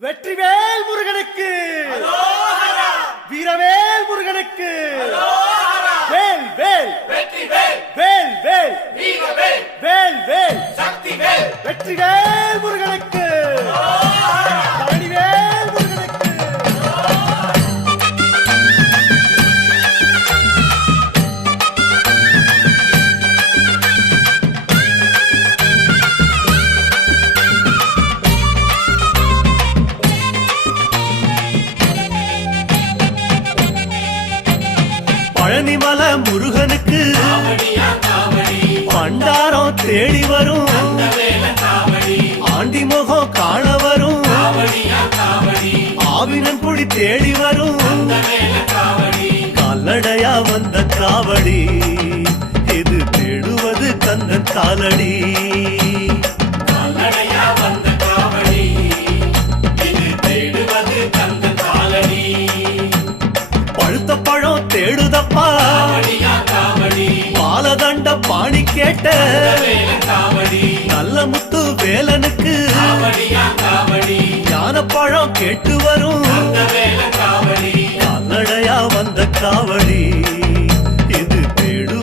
வெற்றிவேல் முருகனுக்கு வீரவேல் முருகனுக்கு வேல் வேல் வெற்றிவேல் வேல் வேல் வீரவேல் வேல் வேல் சக்திவேல் வெற்றிவேல் முருகனுக்கு பழனிவேல் முருகனுக்கு பழனிமல முருகனுக்கு காவடியா காவடி பண்டாரம் தேடி வரும் வேல காவடி ஆண்டி முகம் காண வரும் காவடியா காவடி ஆவினன் குடி தேடி வரும் வேல காவடி கால்நடையா வந்த காவடி இது தேடுவது கந்தன் காலடி கால்நடையா வந்த காவடி இது தேடுவது கந்த காலடி பழுத்த பழம் தேடுதப்பா காவடியா காவடி பாலதண்ட பாணி கேட்ட வேல காவடி நல்ல முத்து வேலனுக்கு காவடியா காவடி ஞான பழம் கேட்டு வரும்